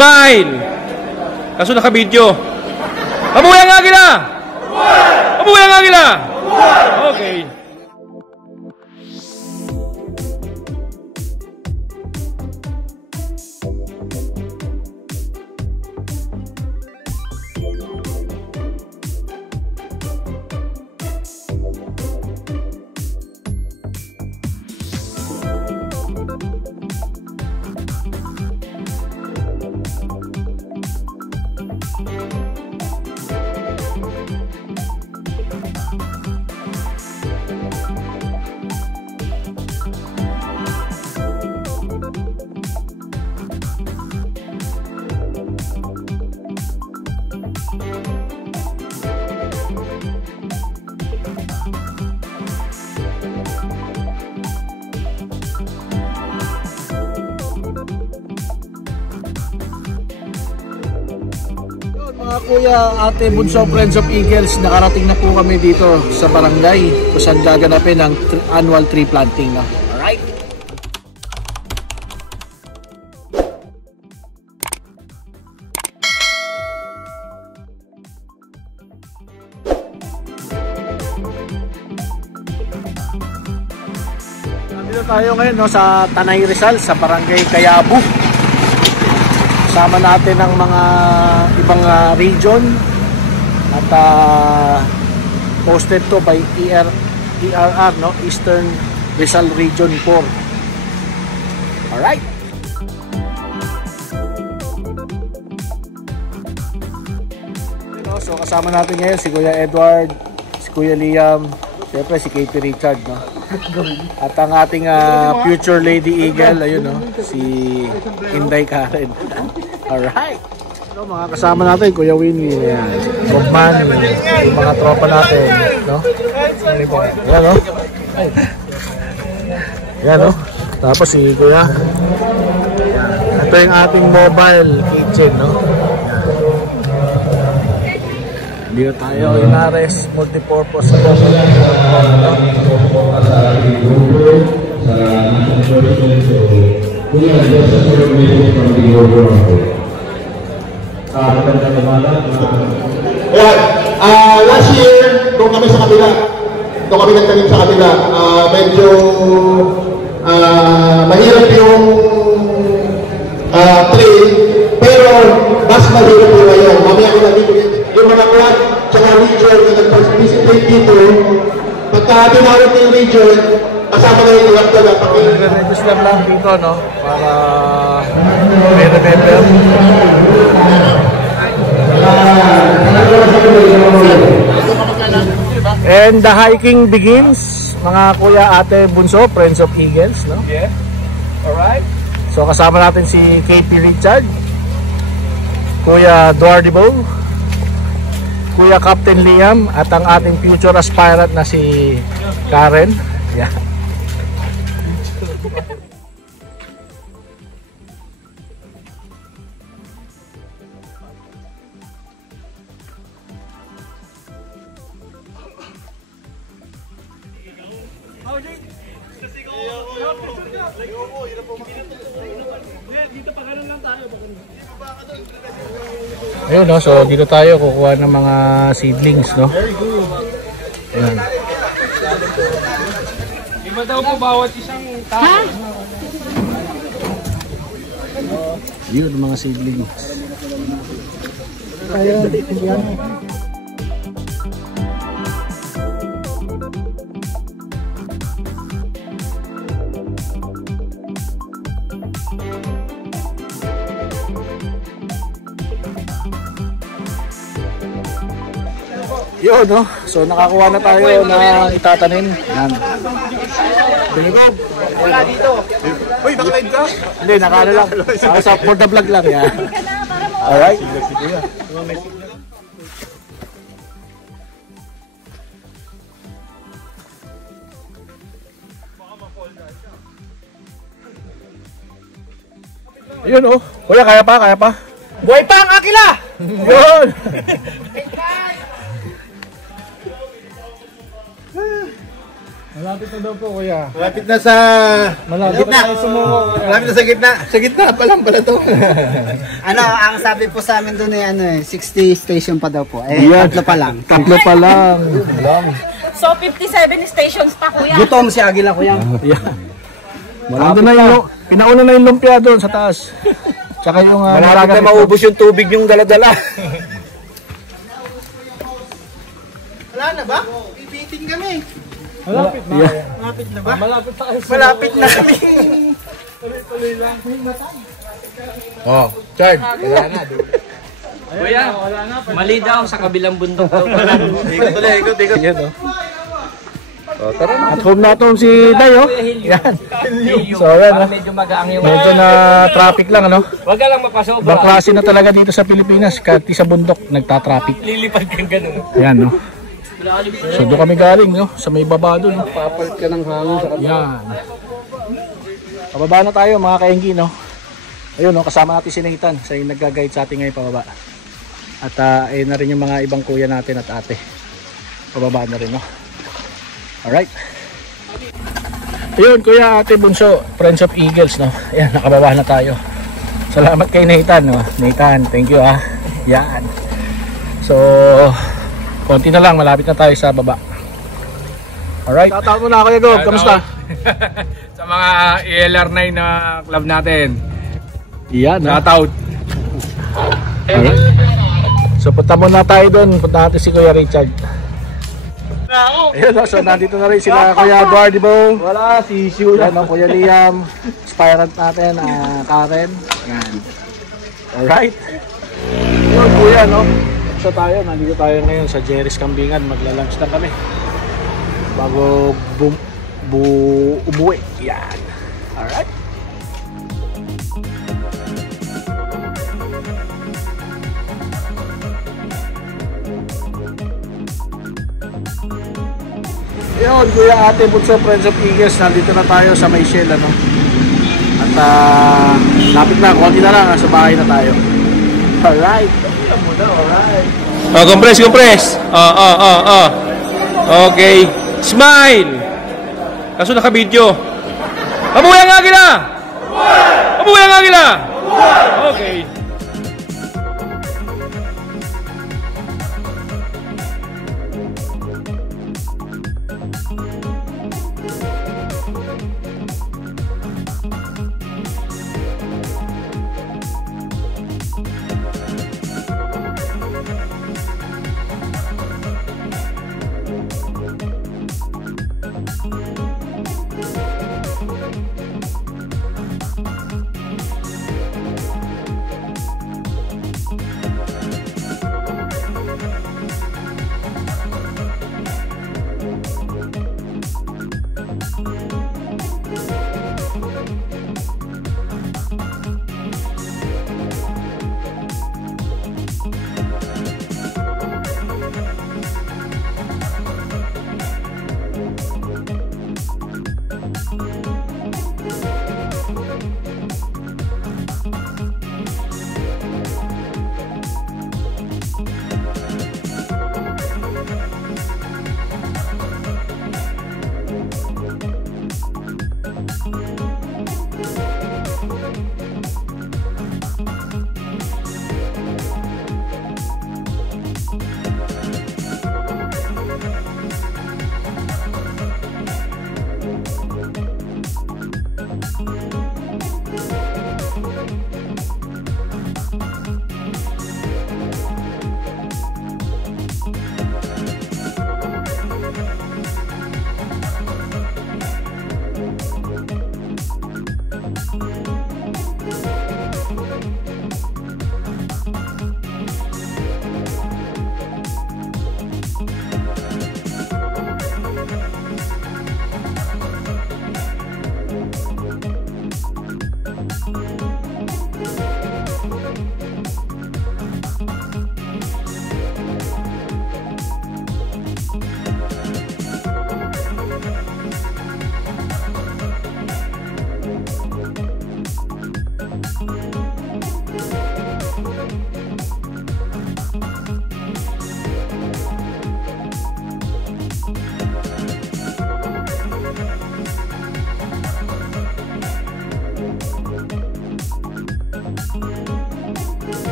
Smile! Kaso naka-video. Mabuhay ang Agila! Mabuhay ang Agila! Okay. Mga kuya, ate, bunso, friends of Eagles, nakarating na po kami dito sa barangay kung saan gaganapin ang annual tree planting. No? Alright? Nandito tayo ngayon no, sa Tanay Rizal, sa barangay Kayabu. Kasama natin ang mga ibang region at posted to by ERR, no? Eastern Rizal Region 4. Alright. So kasama natin ngayon si Kuya Edward, si Kuya Liam, siyempre si Katie Richard, no? At ang ating future Lady Eagle, ayun, no? Si Inday Karen. Alright. So, mga kasama natin, Kuya Winnie, Bogman, yung mga tropa natin, no? Yan, no? Yan, no? Tapos si Kuya. Ito yung ating mobile kitchen, no? Dito tayo, Inares, multipurpose. Last year, doon kami sa kabila. Doon kami nagtanim sa kabila. Medyo mahirap yung trail, pero mas mahirap yung ngayon. Mamaya ko natin yung mga club tsaka region na nag-participate dito. Pagka tinawag yung region, kasama na yung lakta na Nag-register lang dito, no? Para may remember. And the hiking begins, mga kuya, ate, bunso, friends of Eagles, no? Yeah. Alright. So kasama natin si KP Richard, Kuya Duardibo, Kuya Captain Liam, at ang ating future aspirant na si Karen. Yeah. Ayun, no? So dito tayo kukuha ng mga seedlings, no? Ayan. Iba daw po bawat isang tao. Yun, mga seedlings. Yun, no? So nakakuha na tayo ng itatanim. Yan. Bilingog. Wala dito. Uy, naka-live ka? Hindi, naka-ano lang. Sa for the vlog lang, yan. Alright. Yun, oh. Kuya, kaya pa, kaya pa. Buhay pa ang Agila! Yun! Malapit na daw po, kuya. Malapit na sa... Malapit na tayo sumuko. Malapit na sa gitna. Sa gitna pa lang pala to. Ano, ang sabi po sa amin doon eh, 60 station pa daw po. Eh, Yan. tatlo pa lang. Tatlo pa lang. So, 57 stations pa, kuya. Gutom si Agila, kuya. Yan. Malapit na yung... Pinauna na yung lumpia doon sa taas. Tsaka yung... Malapit na maubos yung tubig yung dala-dala. Wala na ba? Bibitin kami. Malapit na. Yeah. Malapit na ba? Malapit na kayo. Malapit na kami. Tuloy-tuloy lang. Oh, Chard. Wala na. Kuya, mali daw sa kabilang bundok daw. Ikot ulit, ikot. Yan, oh. Tara na. At home na ito si Day, oh. Yan. So, yan, oh. Medyo magaang yung... Medyo na traffic lang, ano? Wag ka lang mapasobra. Ibang klase na talaga dito sa Pilipinas. Kahit sa bundok, nagtatraffic. Lilipad kang ganun. Yan, no? So, doon kami galing, no? Sa may baba doon, no? Papalit ka ng hangin sa kapatid. Yan. Pababa na tayo, mga kaenggi, no? Ayun, no? Kasama natin si Nathan. Siya yung nag-guide sa atin ngayon pababa. At ayun na rin yung mga ibang kuya natin at ate. Pababa na rin, no? Alright. Ayun, kuya, ate, bunso, Friends of Eagles, no? Ayan, nakababa na tayo. Salamat kay Nathan, no? Nathan, thank you, ha? Yan. So, konti na lang, malapit na tayo sa baba. Alright. Shoutout mo na, Kuya Gob, kamusta? Sa mga ELR9 na club natin. Yan, ha? Shoutout. Alright. So, punta muna tayo doon. Punta natin si Kuya Richard. Ayun, no? So, nandito na rin sila Kuya Edward, di ba? Wala, si Shula. Yan, no? Kuya Liam, aspirant natin, Karen. Yan. Alright. Yun, Kuya, no? So tayo, nandito tayo ngayon sa Jerry's Kambingan. Magla-lunch na kami bago umuwi. Yan. Alright. Yun, Kuya, ate, bunso, Friends of Eagles, nandito na tayo sa Mayshell, ano? At lapit na, konti na lang, sa bahay na tayo. Alright. Oh, compress. Okay. Smile. Kaso naka-video. Mabuhay ang agila! Mabuhay ang agila! Okay.